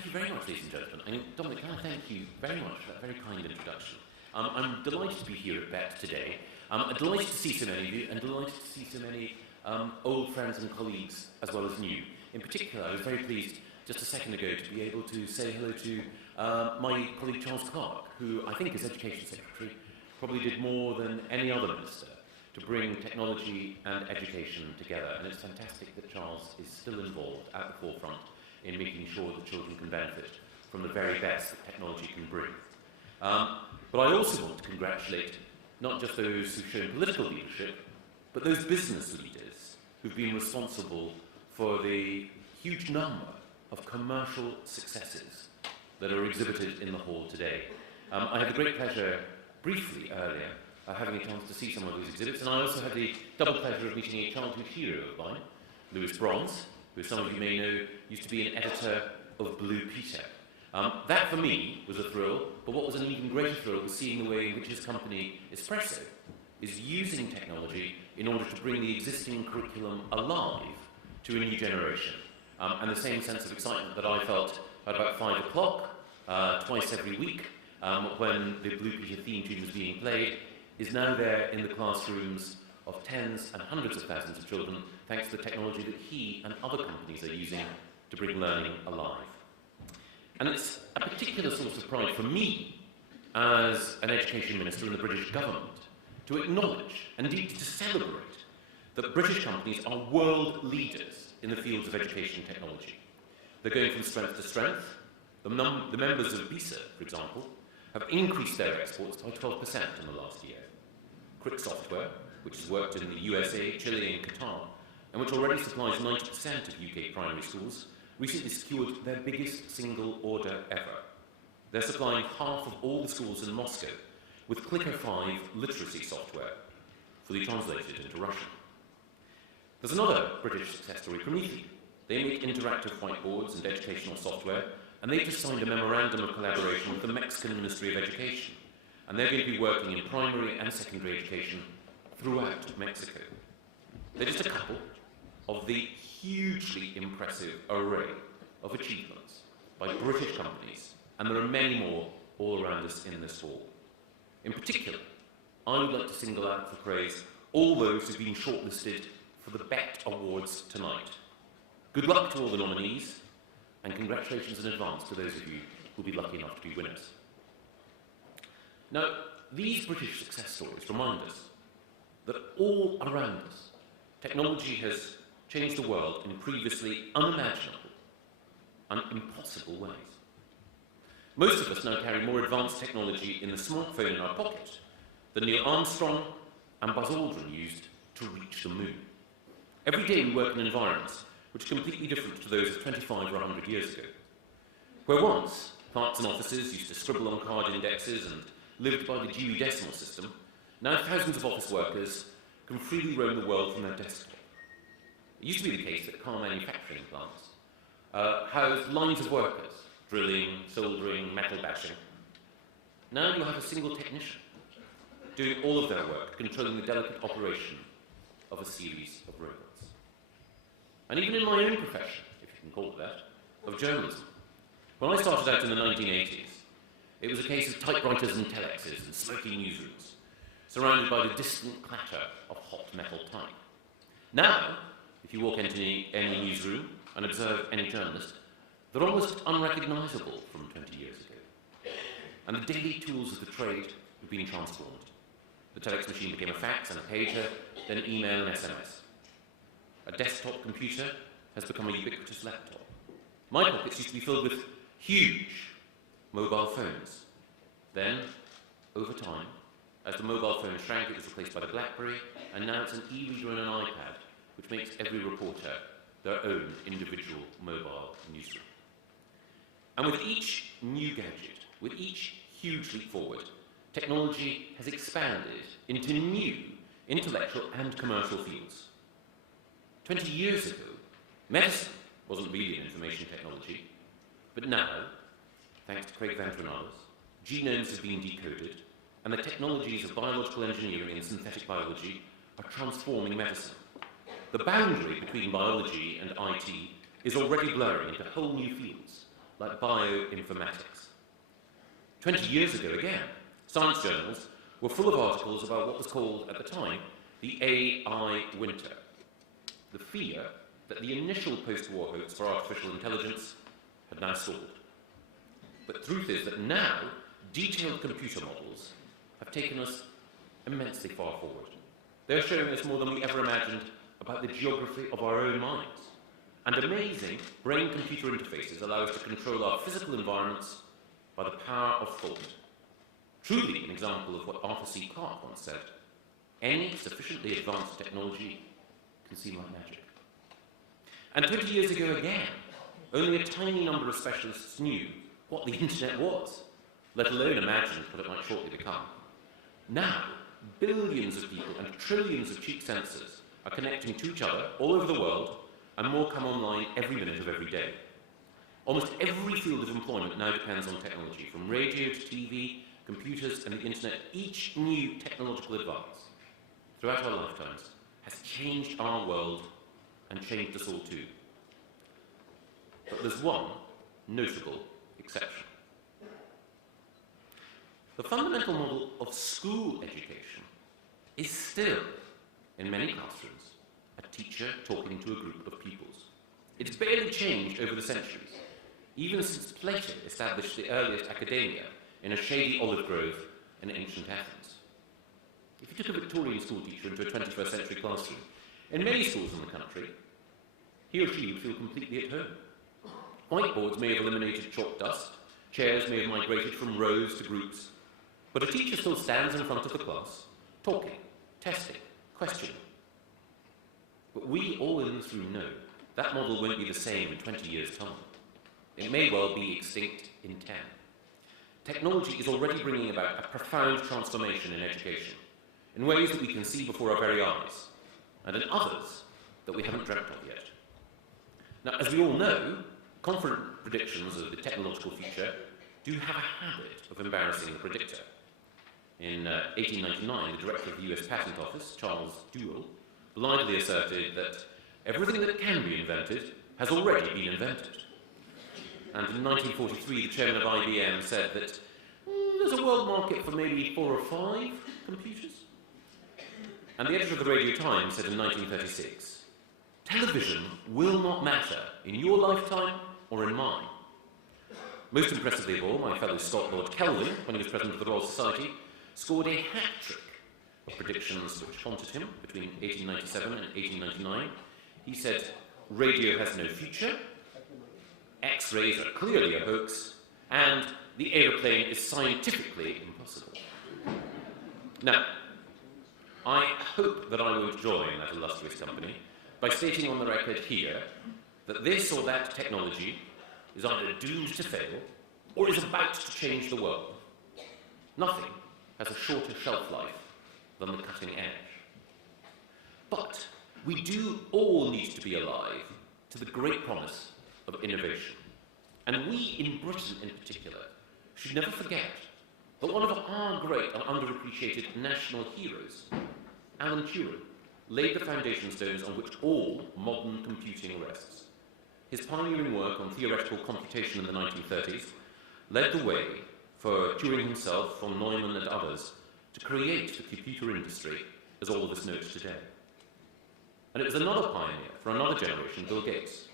thank you very much, ladies and gentlemen. And Dominic, can I thank you very much for that very kind introduction. I'm delighted to be here at BET today. I'm delighted to see so many of you, and delighted to see so many old friends and colleagues as well as new. In particular, I was very pleased just a second ago to be able to say hello to my colleague Charles Clarke, who I think as Education Secretary probably did more than any other minister to bring technology and education together. And it's fantastic that Charles is still involved at the forefront in making sure that children can benefit from the very best that technology can bring. But I also want to congratulate not just those who've shown political leadership, but those business leaders who've been responsible for the huge number of commercial successes that are exhibited in the hall today. I had the great pleasure, briefly earlier, having a chance to see some of those exhibits, and I also had the double pleasure of meeting a childhood hero of mine, Lewis Bronze, who some of you may know used to be an editor of Blue Peter. That for me was a thrill, but what was an even greater thrill was seeing the way in which his company, Espresso, is using technology in order to bring the existing curriculum alive to a new generation. And the same sense of excitement that I felt at about 5 o'clock, twice every week, when the Blue Peter theme tune was being played, is now there in the classrooms of tens and hundreds of thousands of children, thanks to the technology that he and other companies are using to bring learning alive. And it's a particular source of pride for me, as an education minister in the British government, to acknowledge, and indeed to celebrate, that British companies are world leaders in the fields of education technology. They're going from strength to strength. The members of BISA, for example, have increased their exports by 12% in the last year. Crick Software, which has worked in the USA, Chile and Qatar, and which already supplies 90% of UK primary schools, recently secured their biggest single order ever. They're supplying half of all the schools in Moscow with Clicker 5 literacy software, fully translated into Russian. There's another British success story, Prometheus. They make interactive whiteboards and educational software, and they've just signed a memorandum of collaboration with the Mexican Ministry of Education, and they're going to be working in primary and secondary education throughout Mexico. They're just a couple of the hugely impressive array of achievements by British companies, and there are many more all around us in this hall. In particular, I would like to single out for praise all those who've been shortlisted for the BET Awards tonight. Good luck to all the nominees, and congratulations in advance to those of you who'll be lucky enough to be winners. Now, these British success stories remind us that all around us, technology has changed the world in previously unimaginable and impossible ways. Most of us now carry more advanced technology in the smartphone in our pocket than Neil Armstrong and Buzz Aldrin used to reach the moon. Every day we work in environments which are completely different to those of 25 or 100 years ago. Where once clerks and officers used to scribble on card indexes and lived by the Dewey Decimal System, now thousands of office workers can freely roam the world from their desktop. It used to be the case that car manufacturing plants housed lines of workers, drilling, soldering, metal bashing. Now you have a single technician doing all of their work, controlling the delicate operation of a series of robots. And even in my own profession, if you can call it that, of journalism, when I started out in the 1980s, it was a case of typewriters and telexes and smoky newsrooms, surrounded by the distant clatter of hot metal type. Now, if you walk into any newsroom and observe any journalist, they're almost unrecognisable from 20 years ago. And the daily tools of the trade have been transformed. The telex machine became a fax and a pager, then email and SMS. A desktop computer has become a ubiquitous laptop. My pockets used to be filled with huge mobile phones. Then, over time, as the mobile phone shrank, it was replaced by the BlackBerry, and now it's an e-reader and an iPad, which makes every reporter their own individual mobile newsroom. And with each new gadget, with each huge leap forward, technology has expanded into new intellectual and commercial fields. 20 years ago, medicine wasn't really an information technology, but now, thanks to Craig Venter and others, genomes have been decoded, and the technologies of biological engineering and synthetic biology are transforming medicine. The boundary between biology and IT is already blurring into whole new fields, like bioinformatics. 20 years ago, again, science journals were full of articles about what was called, at the time, the AI winter. The fear that the initial post-war hopes for artificial intelligence had now stalled. But the truth is that now, detailed computer models have taken us immensely far forward. They're showing us more than we ever imagined about the geography of our own minds. And amazing brain-computer interfaces allow us to control our physical environments by the power of thought. Truly an example of what Arthur C. Clarke once said, any sufficiently advanced technology can seem like magic. And 20 years ago again, only a tiny number of specialists knew what the internet was, let alone imagined what it might shortly become. Now, billions of people and trillions of cheek sensors are connecting to each other all over the world, and more come online every minute of every day. Almost every field of employment now depends on technology, from radio to TV, computers and the internet. Each new technological advance throughout our lifetimes has changed our world and changed us all too. But there's one notable exception. The fundamental model of school education is still, in many classrooms, a teacher talking to a group of pupils. It's barely changed over the centuries, even since Plato established the earliest academia in a shady olive grove in ancient Athens. If you took a Victorian school teacher into a 21st century classroom, in many schools in the country, he or she would feel completely at home. Whiteboards may have eliminated chalk dust, chairs may have migrated from rows to groups, but a teacher still stands in front of the class, talking, testing, questioning. But we all in this room know that model won't be the same in 20 years' time. It may well be extinct in 10. Technology is already bringing about a profound transformation in education, in ways that we can see before our very eyes, and in others that we haven't dreamt of yet. Now, as we all know, confident predictions of the technological future do have a habit of embarrassing the predictor. In 1899, the director of the US Patent Office, Charles Dewell, blithely asserted that everything that can be invented has already been invented. And in 1943, the chairman of IBM said that there's a world market for maybe 4 or 5 computers. And the editor of the Radio Times said in 1936, television will not matter in your lifetime or in mine. Most impressively of all, my fellow Scot Lord Kelvin, when he was president of the Royal Society, scored a hat-trick of predictions which haunted him between 1897 and 1899. He said, radio has no future, X-rays are clearly a hoax, and the aeroplane is scientifically impossible. Now, I hope that I won't join that illustrious company by stating on the record here that this or that technology is either doomed to fail or is about to change the world. Nothing has a shorter shelf life than the cutting edge. But we do all need to be alive to the great promise of innovation. And we, in Britain in particular, should never forget that one of our great and underappreciated national heroes, Alan Turing, laid the foundation stones on which all modern computing rests. His pioneering work on theoretical computation in the 1930s led the way for Turing himself, von Neumann and others to create the computer industry as all of us know it today. And it was another pioneer for another generation, Bill Gates,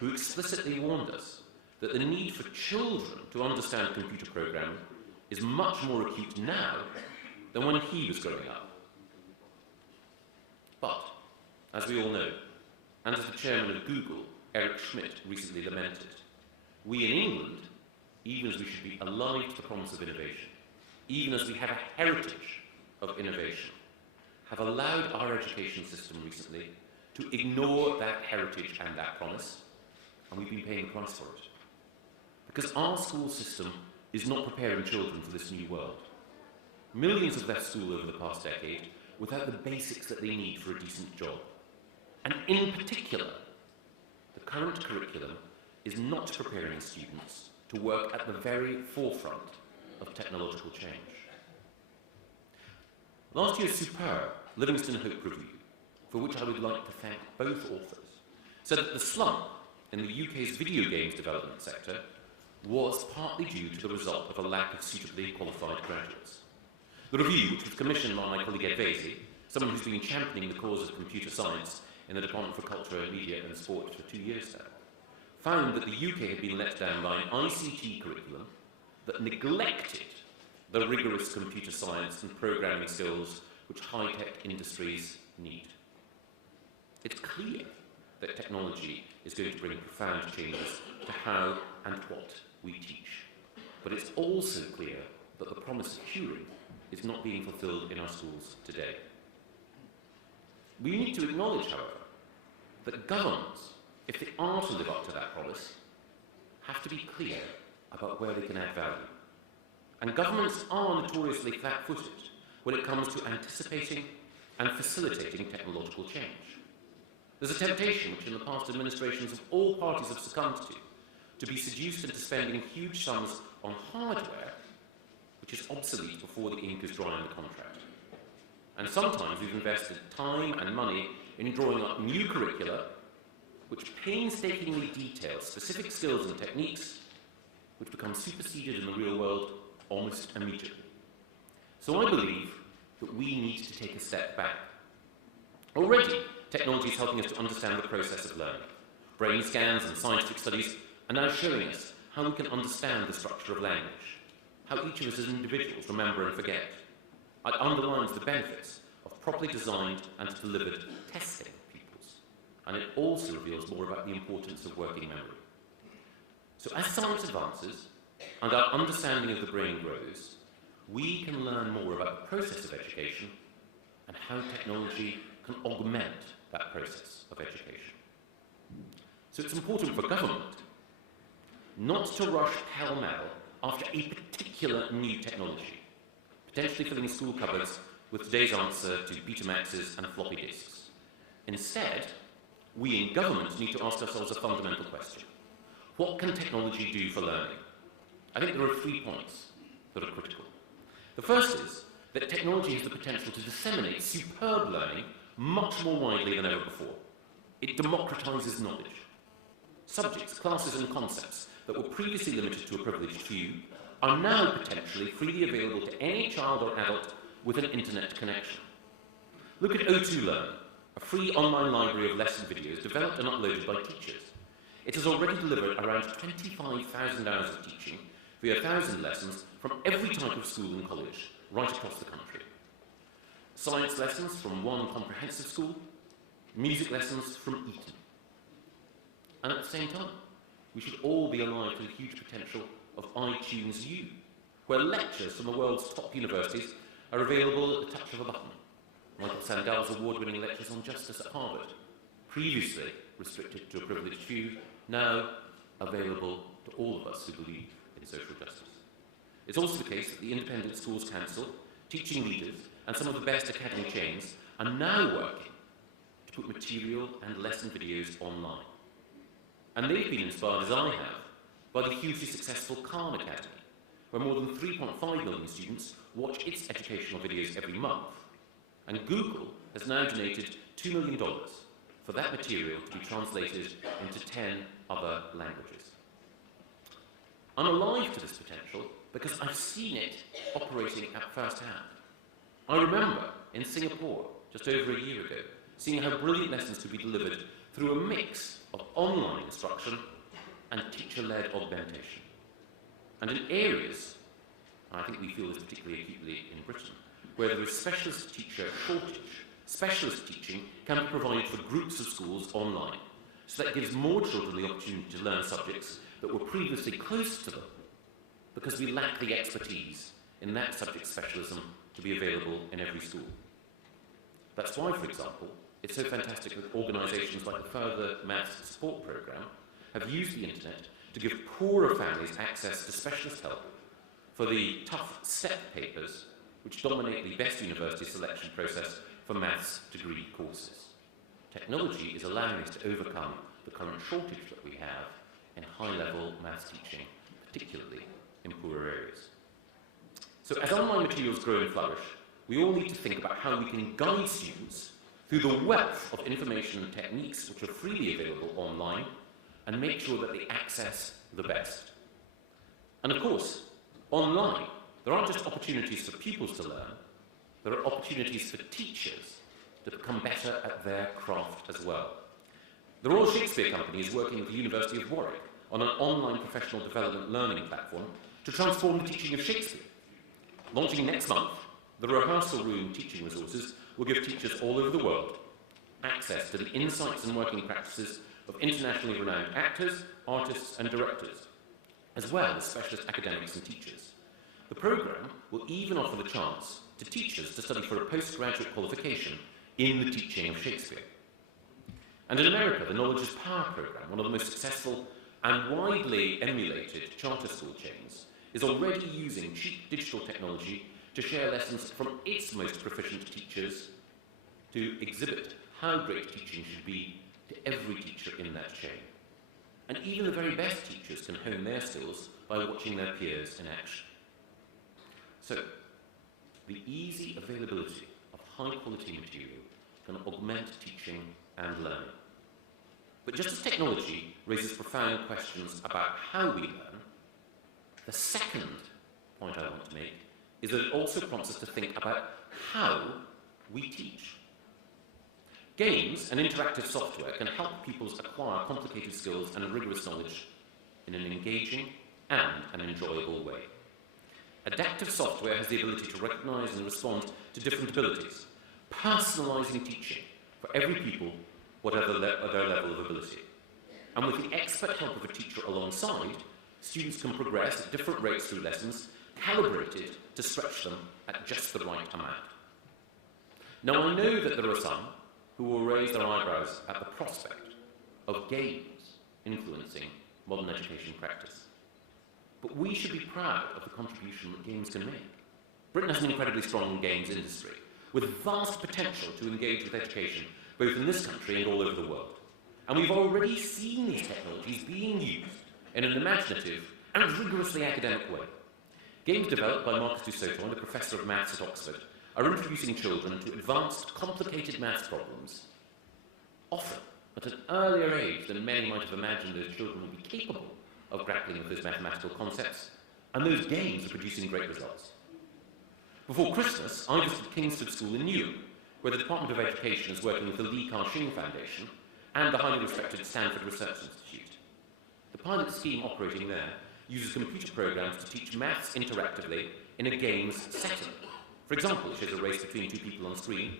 who explicitly warned us that the need for children to understand computer programming is much more acute now than when he was growing up. But, as we all know, and as the chairman of Google, Eric Schmidt, recently lamented, we in England, even as we should be alive to the promise of innovation, even as we have a heritage of innovation, have allowed our education system recently to ignore that heritage and that promise, and we've been paying the price for it. Because our school system is not preparing children for this new world. Millions have left school over the past decade without the basics that they need for a decent job. And in particular, the current curriculum is not preparing students to work at the very forefront of technological change. Last year's superb Livingston Hope Review, for which I would like to thank both authors, said that the slump in the UK's video games development sector was partly due to the result of a lack of suitably qualified graduates. The review, which was commissioned by my colleague Ed Vasey, someone who's been championing the cause of computer science in the Department for Culture, Media and Sport for 2 years now, found that the UK had been let down by an ICT curriculum that neglected the rigorous computer science and programming skills which high-tech industries need. It's clear that technology is going to bring profound changes to how and what we teach. But it's also clear that the promise of Turing is not being fulfilled in our schools today. We need to acknowledge, however, that governments, if they are to live up to that promise, have to be clear about where they can add value. And governments are notoriously flat-footed when it comes to anticipating and facilitating technological change. There's a temptation, which in the past administrations of all parties have succumbed to be seduced into spending huge sums on hardware, which is obsolete before the ink is dry on the contract. And sometimes we've invested time and money in drawing up new curricula, which painstakingly detail specific skills and techniques, which become superseded in the real world almost immediately. So I believe that we need to take a step back. Already, technology is helping us to understand the process of learning. Brain scans and scientific studies are now showing us how we can understand the structure of language, how each of us as individuals remember and forget. It underlines the benefits of properly designed and delivered testing pupils, and it also reveals more about the importance of working memory. So as science advances and our understanding of the brain grows, we can learn more about the process of education and how technology can augment that process of education. So it's important for government not to rush pell-mell after a particular new technology, potentially filling school cupboards with today's answer to Betamaxes and floppy disks. Instead, we in government need to ask ourselves a fundamental question. What can technology do for learning? I think there are 3 points that are critical. The first is that technology has the potential to disseminate superb learning much more widely than ever before. It democratizes knowledge. Subjects, classes and concepts that were previously limited to a privileged few are now potentially freely available to any child or adult with an internet connection. Look at O2 Learn, a free online library of lesson videos developed and uploaded by teachers. It has already delivered around 25,000 hours of teaching via 1,000 lessons from every type of school and college right across the country. Science lessons from one comprehensive school, music lessons from Eton. And at the same time, we should all be alive to the huge potential of iTunes U, where lectures from the world's top universities are available at the touch of a button. Michael Sandel's award-winning lectures on justice at Harvard, previously restricted to a privileged few, now available to all of us who believe in social justice. It's also the case that the Independent Schools Council, teaching leaders, and some of the best academy chains are now working to put material and lesson videos online. And they've been inspired, as I have, by the hugely successful Khan Academy, where more than 3.5 million students watch its educational videos every month. And Google has now donated $2 million for that material to be translated into 10 other languages. I'm alive to this potential because I've seen it operating at first hand. I remember in Singapore, just over a year ago, seeing how brilliant lessons could be delivered through a mix of online instruction and teacher-led augmentation. And in areas, and I think we feel this particularly acutely in Britain, where there is specialist teacher shortage, specialist teaching can be provided for groups of schools online. So that gives more children the opportunity to learn subjects that were previously close to them, because we lack the expertise in that subject specialism to be available in every school. That's why, for example, it's so fantastic that organisations like the Further Maths Support Programme have used the internet to give poorer families access to specialist help for the tough STEP papers which dominate the best university selection process for maths degree courses. Technology is allowing us to overcome the current shortage that we have in high-level maths teaching, particularly in poorer areas. So as online materials grow and flourish, we all need to think about how we can guide students through the wealth of information and techniques which are freely available online and make sure that they access the best. And of course, online, there aren't just opportunities for pupils to learn, there are opportunities for teachers to become better at their craft as well. The Royal Shakespeare Company is working with the University of Warwick on an online professional development learning platform to transform the teaching of Shakespeare. Launching next month, the rehearsal room teaching resources will give teachers all over the world access to the insights and working practices of internationally renowned actors, artists and directors, as well as specialist academics and teachers. The programme will even offer the chance to teachers to study for a postgraduate qualification in the teaching of Shakespeare. And in America, the Knowledge is Power programme, one of the most successful and widely emulated charter school chains, is already using cheap digital technology to share lessons from its most proficient teachers to exhibit how great teaching should be to every teacher in that chain. And even the very best teachers can hone their skills by watching their peers in action. So, the easy availability of high-quality material can augment teaching and learning. But just as technology raises profound questions about how we learn, the second point I want to make is that it also prompts us to think about how we teach. Games and interactive software can help pupils acquire complicated skills and rigorous knowledge in an engaging and an enjoyable way. Adaptive software has the ability to recognise and respond to different abilities, personalising teaching for every pupil, whatever their level of ability. And with the expert help of a teacher alongside, students can progress at different rates through lessons, calibrated to stretch them at just the right amount. Now, I know that there are some who will raise their eyebrows at the prospect of games influencing modern education practice. But we should be proud of the contribution that games can make. Britain has an incredibly strong games industry, with vast potential to engage with education, both in this country and all over the world. And we've already seen these technologies being used in an imaginative and rigorously academic way. Games developed by Marcus du Sauton, the Professor of Maths at Oxford, are introducing children to advanced, complicated maths problems, often at an earlier age than many might have imagined those children would be capable of grappling with those mathematical concepts, and those games are producing great results. Before Christmas, I visited Kingsford School in Newham, where the Department of Education is working with the Li Ka-shing Foundation and the highly respected Stanford Research Institute. The pilot scheme operating there uses computer programs to teach maths interactively in a games setting. For example, it shows a race between two people on screen,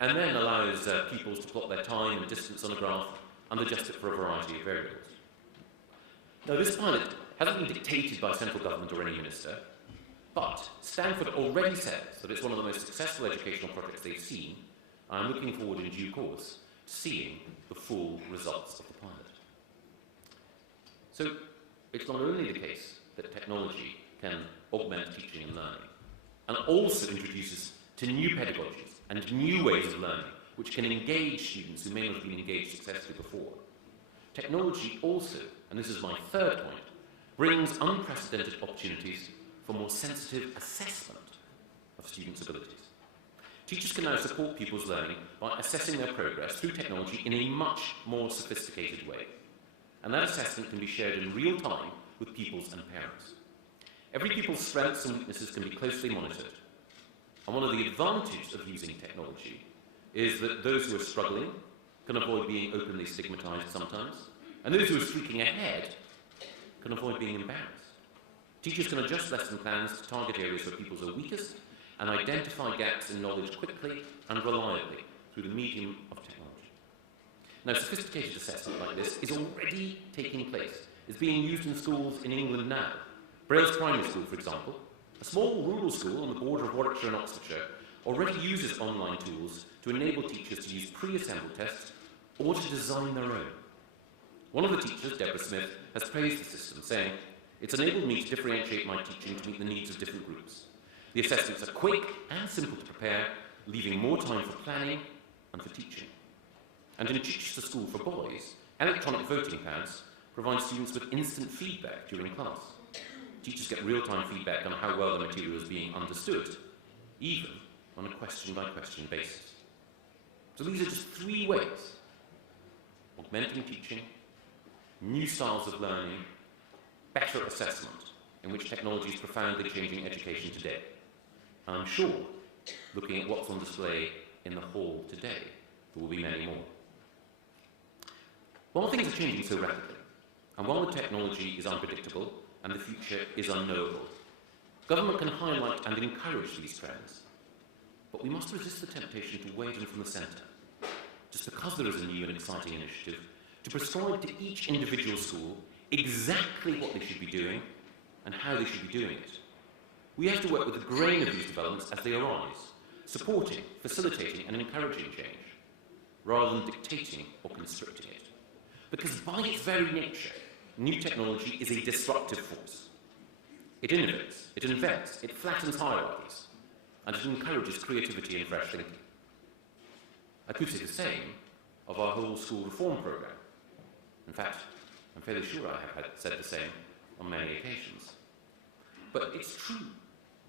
and then allows pupils to plot their time and distance on a graph and adjust it for a variety of variables. Now, this pilot hasn't been dictated by central government or any minister, but Stanford already says that it's one of the most successful educational projects they've seen, and I'm looking forward in due course to seeing the full results of the pilot. So, it's not only the case that technology can augment teaching and learning, and also introduces to new pedagogies and new ways of learning, which can engage students who may not have been engaged successfully before. Technology also, and this is my third point, brings unprecedented opportunities for more sensitive assessment of students' abilities. Teachers can now support pupils' learning by assessing their progress through technology in a much more sophisticated way. And that assessment can be shared in real time with pupils and parents. Every pupil's strengths and weaknesses can be closely monitored. And one of the advantages of using technology is that those who are struggling can avoid being openly stigmatized sometimes, and those who are streaking ahead can avoid being embarrassed. Teachers can adjust lesson plans to target areas where pupils are weakest and identify gaps in knowledge quickly and reliably through the medium of technology. Now, sophisticated assessment like this is already taking place. It's being used in schools in England now. Brailes Primary School, for example, a small rural school on the border of Warwickshire and Oxfordshire, already uses online tools to enable teachers to use pre-assembled tests or to design their own. One of the teachers, Deborah Smith, has praised the system, saying, "It's enabled me to differentiate my teaching to meet the needs of different groups. The assessments are quick and simple to prepare, leaving more time for planning and for teaching." And in Chichester School for Boys, electronic voting pads provide students with instant feedback during class. Teachers get real-time feedback on how well the material is being understood, even on a question-by-question basis. So these are just 3 ways: augmenting teaching, new styles of learning, better assessment, in which technology is profoundly changing education today. And I'm sure, looking at what's on display in the hall today, there will be many more. While things are changing so rapidly, and while the technology is unpredictable and the future is unknowable, government can highlight and encourage these trends. But we must resist the temptation to weigh them from the centre, just because there is a new and exciting initiative, to prescribe to each individual school exactly what they should be doing and how they should be doing it. We have to work with the grain of these developments as they arise, supporting, facilitating and encouraging change, rather than dictating or constricting it. Because by its very nature, new technology is a disruptive force. It innovates, it invents, it flattens hierarchies, and it encourages creativity and fresh thinking. I could say the same of our whole school reform programme. In fact, I'm fairly sure I have said the same on many occasions. But it's true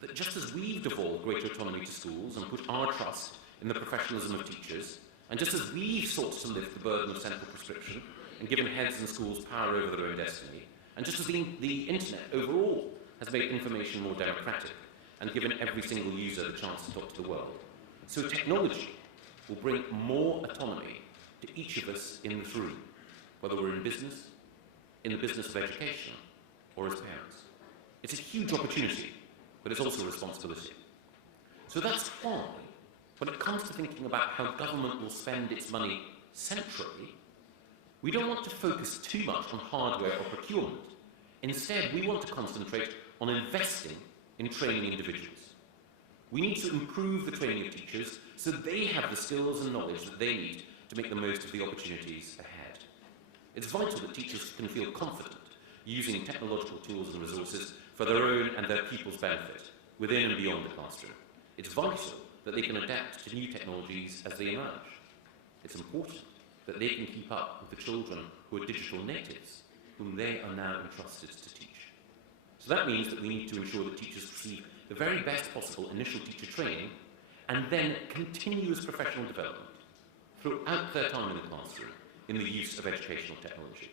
that just as we've devolved greater autonomy to schools and put our trust in the professionalism of teachers, and just as we've sought to lift the burden of central prescription and given heads and schools power over their own destiny, and just as the internet overall has made information more democratic and given every single user the chance to talk to the world, so technology will bring more autonomy to each of us in this room, whether we're in business, in the business of education, or as parents. It's a huge opportunity, but it's also a responsibility. So that's why, when it comes to thinking about how government will spend its money centrally, we don't want to focus too much on hardware or procurement. Instead, we want to concentrate on investing in training individuals. We need to improve the training of teachers so they have the skills and knowledge that they need to make the most of the opportunities ahead. It's vital that teachers can feel confident using technological tools and resources for their own and their pupils' benefit, within and beyond the classroom. It's vital that they can adapt to new technologies as they emerge. It's important that they can keep up with the children who are digital natives, whom they are now entrusted to teach. So that means that we need to ensure that teachers receive the very best possible initial teacher training and then continuous professional development throughout their time in the classroom in the use of educational technology.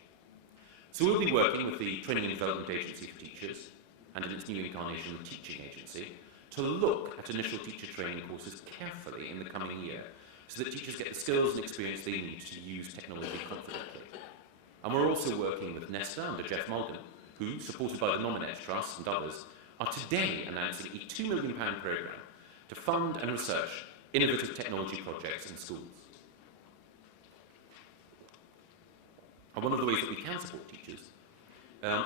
So we'll be working with the Training and Development Agency for Teachers and in its new incarnation, the Teaching Agency, to look at initial teacher training courses carefully in the coming year so that teachers get the skills and experience they need to use technology confidently. And we're also working with Nesta under Jeff Mulgan, who, supported by the Nominet Trust and others, are today announcing a £2 million programme to fund and research innovative technology projects in schools. And one of the ways that we can support teachers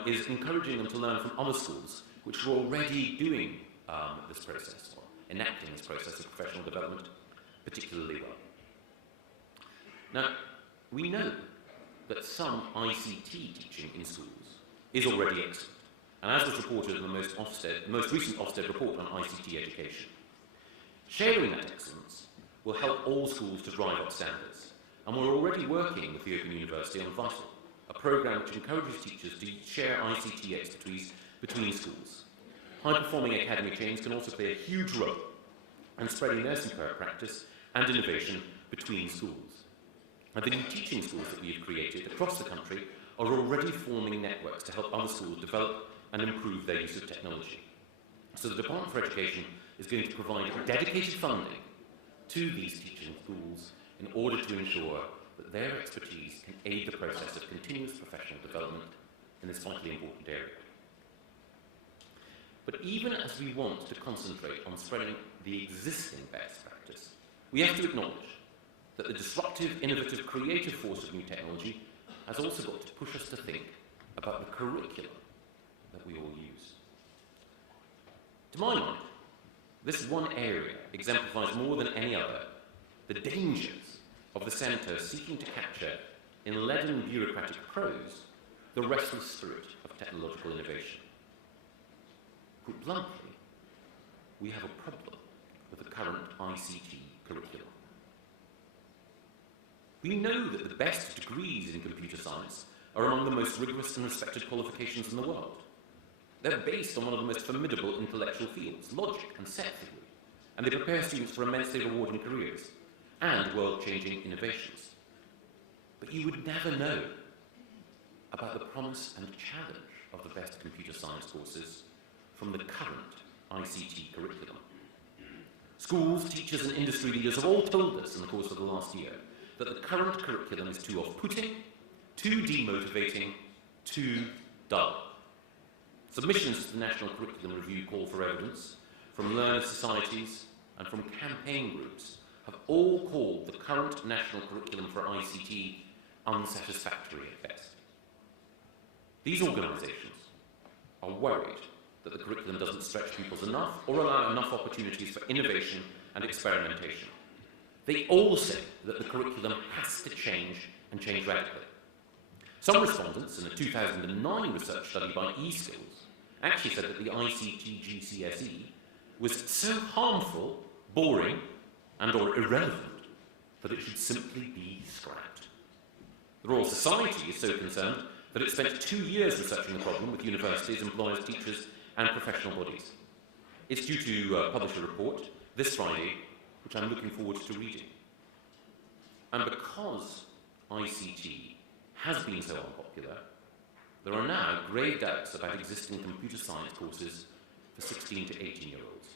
is encouraging them to learn from other schools which are already doing this process, or enacting this process of professional development particularly well. Now, we know that some ICT teaching in schools is already excellent, and as was reported in the most recent Ofsted report on ICT education. Sharing that excellence will help all schools to drive up standards, and we're already working with the Open University on Vital, a programme which encourages teachers to share ICT expertise between schools. High-performing academy chains can also play a huge role in spreading their superb practice and innovation between schools. And the new teaching schools that we have created across the country are already forming networks to help other schools develop and improve their use of technology. So the Department for Education is going to provide dedicated funding to these teaching schools in order to ensure that their expertise can aid the process of continuous professional development in this vitally important area. But even as we want to concentrate on spreading the existing best practice, we have to acknowledge that the disruptive, innovative, creative force of new technology has also got to push us to think about the curriculum that we all use. To my mind, this one area exemplifies more than any other the dangers of the centre seeking to capture, in leaden bureaucratic prose, the restless spirit of technological innovation. Put bluntly, we have a problem with the current ICT curriculum. We know that the best degrees in computer science are among the most rigorous and respected qualifications in the world. They're based on one of the most formidable intellectual fields, logic and set theory, and they prepare students for immensely rewarding careers and world-changing innovations. But you would never know about the promise and challenge of the best computer science courses from the current ICT curriculum. Schools, teachers and industry leaders have all told us in the course of the last year that the current curriculum is too off-putting, too demotivating, too dull. Submissions to the National Curriculum Review call for evidence from learner societies and from campaign groups have all called the current national curriculum for ICT unsatisfactory at best. These organisations are worried that the curriculum doesn't stretch pupils enough or allow enough opportunities for innovation and experimentation. They all say that the curriculum has to change and change radically. Some respondents in a 2009 research study by eSkills actually said that the ICT GCSE was so harmful, boring, and or irrelevant that it should simply be scrapped. The Royal Society is so concerned that it spent 2 years researching the problem with universities, employers, teachers, and professional bodies. It's due to publish a report this Friday, which I'm looking forward to reading. And because ICT has been so unpopular, there are now grave doubts about existing computer science courses for 16 to 18-year-olds.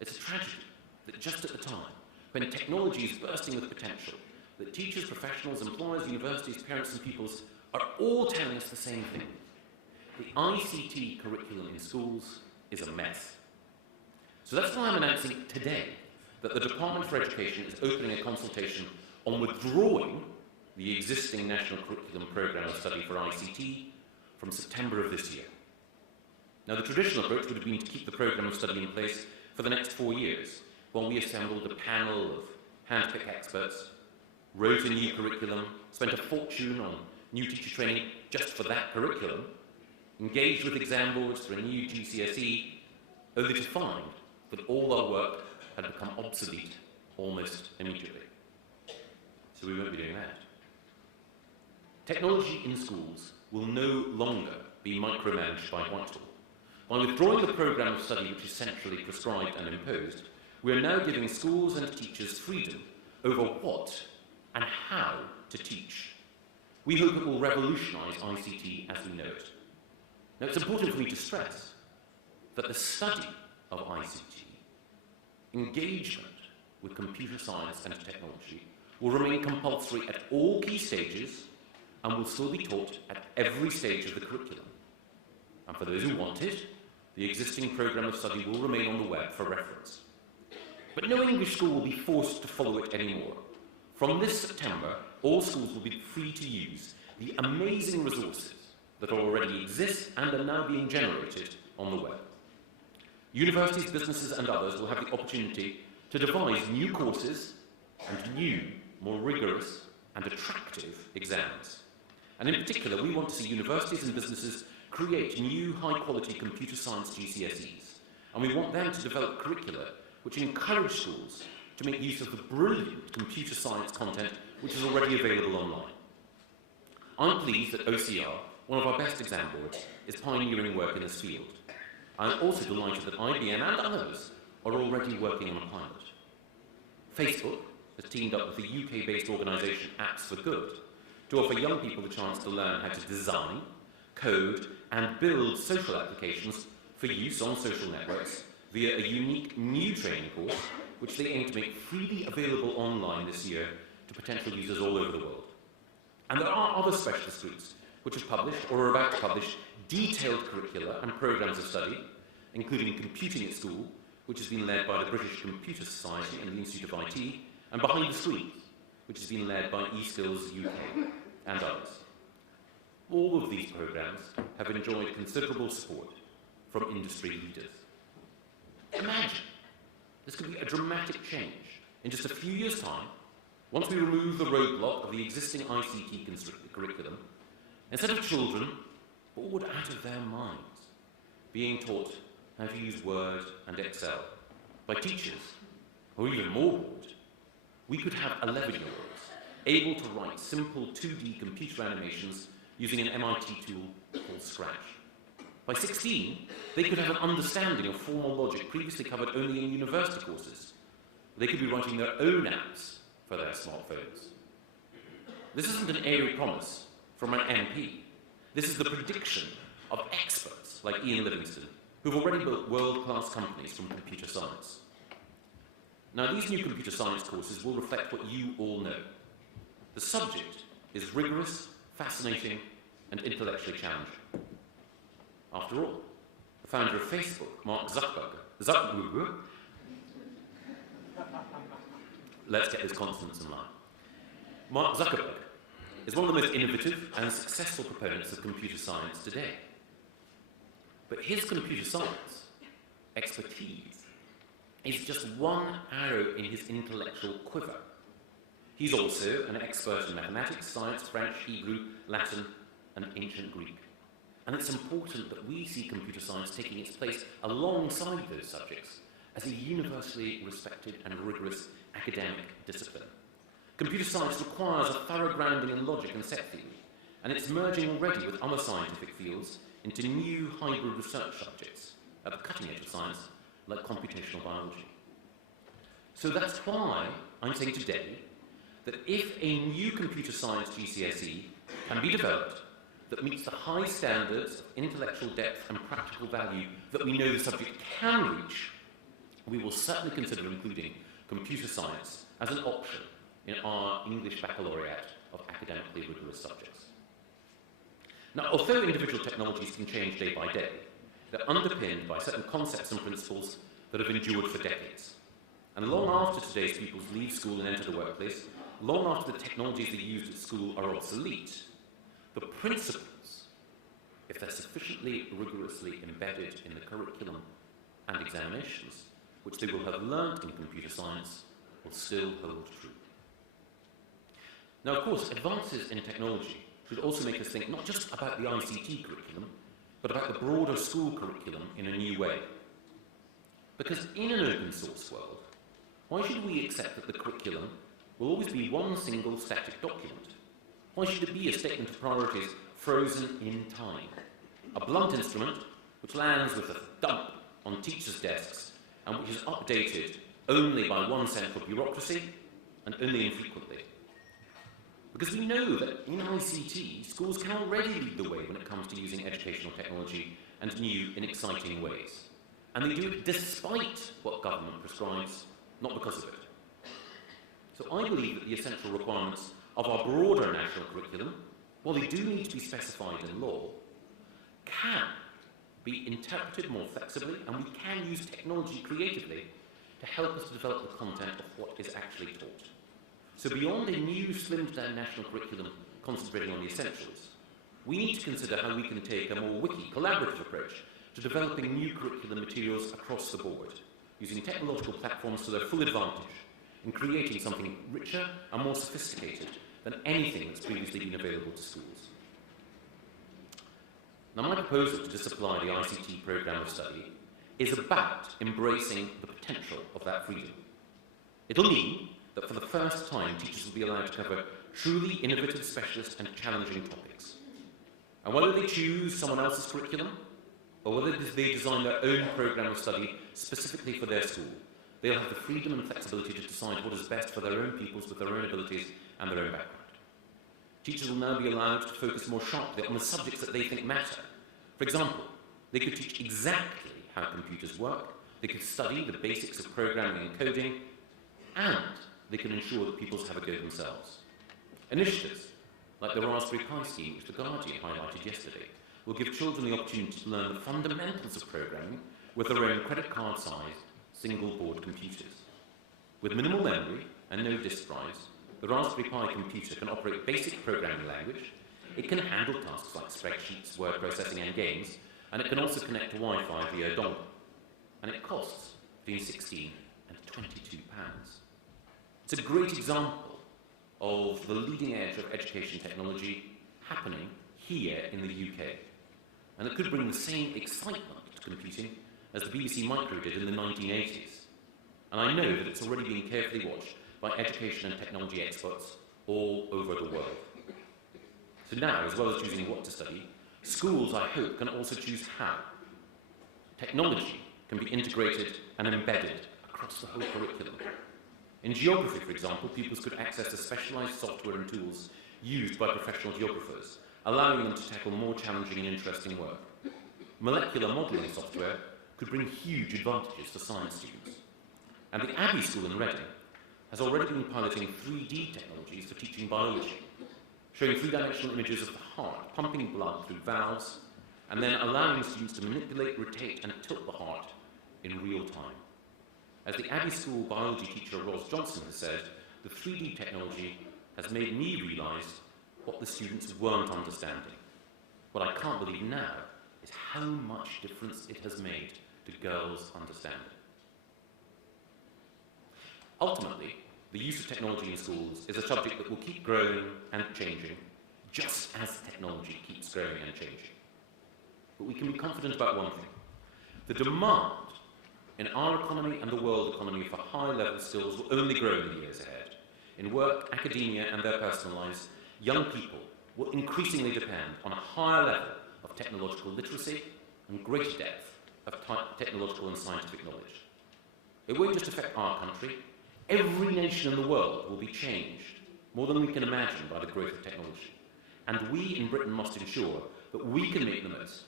It's a tragedy that just at the time, when technology is bursting with potential, that teachers, professionals, employers, universities, parents and pupils are all telling us the same thing. The ICT curriculum in schools is a mess. So that's why I'm announcing today that the Department for Education is opening a consultation on withdrawing the existing National Curriculum Programme of Study for ICT from September of this year. Now, the traditional approach would have been to keep the programme of study in place for the next 4 years, while we assembled a panel of hand-picked experts, wrote a new curriculum, spent a fortune on new teacher training just for that curriculum, engaged with exam boards for a new GCSE, only to find that all our work had become obsolete almost immediately. So we won't be doing that. Technology in schools will no longer be micromanaged by Whitehall. By withdrawing the programme of study which is centrally prescribed and imposed, we are now giving schools and teachers freedom over what and how to teach. We hope it will revolutionise ICT as we know it. Now, it's important for me to stress that the study of ICT, engagement with computer science and technology, will remain compulsory at all key stages and will still be taught at every stage of the curriculum. And for those who want it, the existing programme of study will remain on the web for reference. But no English school will be forced to follow it anymore. From this September, all schools will be free to use the amazing resources that already exist and are now being generated on the web. Universities, businesses and others will have the opportunity to devise new courses and new, more rigorous and attractive exams. And in particular, we want to see universities and businesses create new high-quality computer science GCSEs. And we want them to develop curricula which encourage schools to make use of the brilliant computer science content which is already available online. I'm pleased that OCR, one of our best exam boards, is pioneering work in this field. I'm also delighted that IBM and others are already working on a pilot. Facebook has teamed up with the UK-based organisation Apps for Good to offer young people the chance to learn how to design, code and build social applications for use on social networks via a unique new training course which they aim to make freely available online this year to potential users all over the world. And there are other specialist groups which have published or are about to publish detailed curricula and programmes of study, including Computing at School, which has been led by the British Computer Society and the Institute of IT, and Behind the Screens, which has been led by eSkills UK and others. All of these programmes have enjoyed considerable support from industry leaders. Imagine, this could be a dramatic change in just a few years' time, once we remove the roadblock of the existing ICT curriculum, instead of children bored out of their minds, being taught how to use Word and Excel by teachers who are even more bored, we could have 11-year-olds able to write simple 2D computer animations using an MIT tool called Scratch. By 16, they could have an understanding of formal logic previously covered only in university courses. They could be writing their own apps for their smartphones. This isn't an airy promise. from an MP. This is the prediction of experts like Ian Livingstone, who've already built world-class companies from computer science. Now, these new computer science courses will reflect what you all know. The subject is rigorous, fascinating, and intellectually challenging. After all, the founder of Facebook, Mark Zuckerberg, let's get those consonants in line. Mark Zuckerberg is one of the most innovative and successful proponents of computer science today. But his computer science expertise is just one arrow in his intellectual quiver. He's also an expert in mathematics, science, French, Hebrew, Latin, and ancient Greek. And it's important that we see computer science taking its place alongside those subjects as a universally respected and rigorous academic discipline. Computer science requires a thorough grounding in logic and set theory, and it's merging already with other scientific fields into new hybrid research subjects at the cutting edge of science, like computational biology. So that's why I'm saying today that if a new computer science GCSE can be developed that meets the high standards of intellectual depth and practical value that we know the subject can reach, we will certainly consider including computer science as an option in our English baccalaureate of academically rigorous subjects. Now, although individual technologies can change day by day, they're underpinned by certain concepts and principles that have endured for decades. And long after today's pupils leave school and enter the workplace, long after the technologies they used at school are obsolete, the principles, if they're sufficiently rigorously embedded in the curriculum and examinations, which they will have learned in computer science, will still hold true. Now, of course, advances in technology should also make us think not just about the ICT curriculum, but about the broader school curriculum in a new way. Because in an open source world, why should we accept that the curriculum will always be one single static document? Why should it be a statement of priorities frozen in time? A blunt instrument which lands with a thump on teachers' desks and which is updated only by one central bureaucracy and only infrequently. Because we know that in ICT, schools can already lead the way when it comes to using educational technology and new and exciting ways. And they do it despite what government prescribes, not because of it. So I believe that the essential requirements of our broader national curriculum, while they do need to be specified in law, can be interpreted more flexibly, and we can use technology creatively to help us develop the content of what is actually taught. So beyond a new slimmed-down national curriculum concentrating on the essentials, we need to consider how we can take a more wiki, collaborative approach to developing new curriculum materials across the board, using technological platforms to their full advantage, in creating something richer and more sophisticated than anything that's previously been available to schools. Now, my proposal to disapply the ICT programme of study is about embracing the potential of that freedom. It'll mean that for the first time, teachers will be allowed to cover truly innovative, specialist and challenging topics. And whether they choose someone else's curriculum, or whether they design their own programme of study specifically for their school, they'll have the freedom and flexibility to decide what is best for their own pupils with their own abilities and their own background. Teachers will now be allowed to focus more sharply on the subjects that they think matter. For example, they could teach exactly how computers work, they could study the basics of programming and coding, and they can ensure that pupils have a go themselves. Initiatives like the Raspberry Pi scheme, which The Guardian highlighted yesterday, will give children the opportunity to learn the fundamentals of programming with their own credit card-sized single-board computers. With minimal memory and no disk drives, the Raspberry Pi computer can operate basic programming language, it can handle tasks like spreadsheets, word processing and games, and it can also connect to Wi-Fi via a dongle. And it costs between £16 and £22. It's a great example of the leading edge of education technology happening here in the UK. And it could bring the same excitement to computing as the BBC Micro did in the 1980s. And I know that it's already being carefully watched by education and technology experts all over the world. So now, as well as choosing what to study, schools, I hope, can also choose how. Technology can be integrated and embedded across the whole curriculum. In geography, for example, pupils could access the specialised software and tools used by professional geographers, allowing them to tackle more challenging and interesting work. Molecular modelling software could bring huge advantages for science students. And the Abbey School in Reading has already been piloting 3D technologies for teaching biology, showing three-dimensional images of the heart pumping blood through valves, and then allowing students to manipulate, rotate, and tilt the heart in real time. As the Abbey School biology teacher Ross Johnson has said, the 3D technology has made me realise what the students weren't understanding. What I can't believe now is how much difference it has made to girls' understanding. Ultimately, the use of technology in schools is a subject that will keep growing and changing, just as technology keeps growing and changing. But we can be confident about one thing. The demand in our economy and the world economy for high-level skills will only grow in the years ahead. In work, academia, and their personal lives, young people will increasingly depend on a higher level of technological literacy and greater depth of technological and scientific knowledge. It won't just affect our country. Every nation in the world will be changed, more than we can imagine, by the growth of technology. And we in Britain must ensure that we can make the most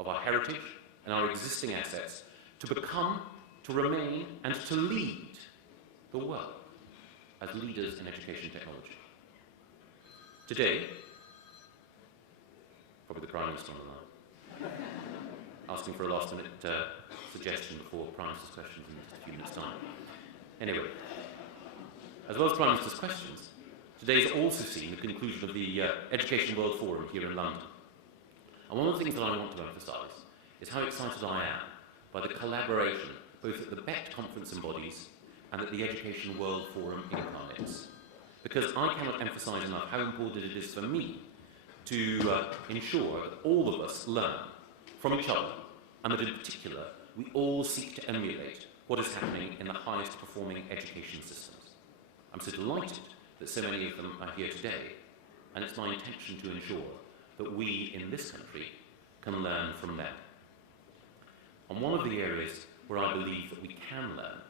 of our heritage and our existing assets to become, to remain, and to lead the world as leaders in education technology. Today, probably the Prime Minister on the line, asking for a last-minute suggestion before Prime Minister's questions in just a few minutes' time. Anyway, as well as Prime Minister's questions, today has also seen the conclusion of the Education World Forum here in London. And one of the things that I want to emphasise is how excited I am by the collaboration both at the BET conference and bodies and at the Education World Forum incarnates. Because I cannot emphasise enough how important it is for me to ensure that all of us learn from each other, and that in particular we all seek to emulate what is happening in the highest performing education systems. I'm so delighted that so many of them are here today, and it's my intention to ensure that we in this country can learn from them. And one of the areas where I believe that we can learn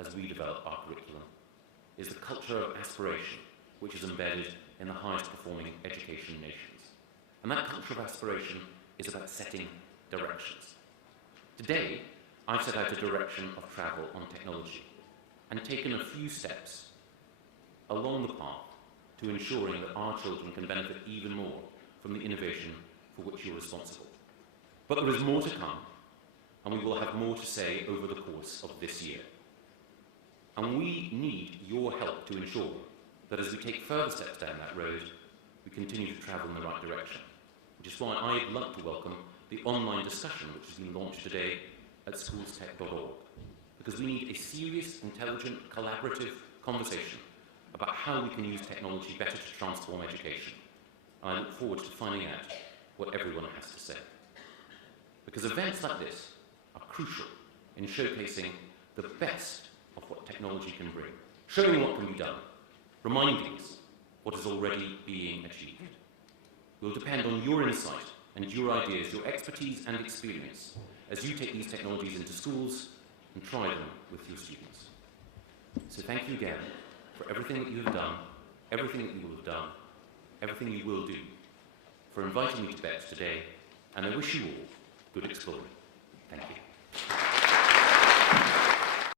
as we develop our curriculum is the culture of aspiration, which is embedded in the highest performing education nations. And that culture of aspiration is about setting directions. Today, I've set out a direction of travel on technology and taken a few steps along the path to ensuring that our children can benefit even more from the innovation for which you're responsible. But there is more to come, and we will have more to say over the course of this year. And we need your help to ensure that as we take further steps down that road, we continue to travel in the right direction. Which is why I'd like to welcome the online discussion which has been launched today at schoolstech.org. Because we need a serious, intelligent, collaborative conversation about how we can use technology better to transform education. And I look forward to finding out what everyone has to say. Because events like this are crucial in showcasing the best of what technology can bring, showing what can be done, reminding us what is already being achieved. We'll depend on your insight and your ideas, your expertise and experience as you take these technologies into schools and try them with your students. So thank you again for everything that you have done, everything that you will have done, everything you will do, for inviting me to BET today, and I wish you all good exploring. Thank you.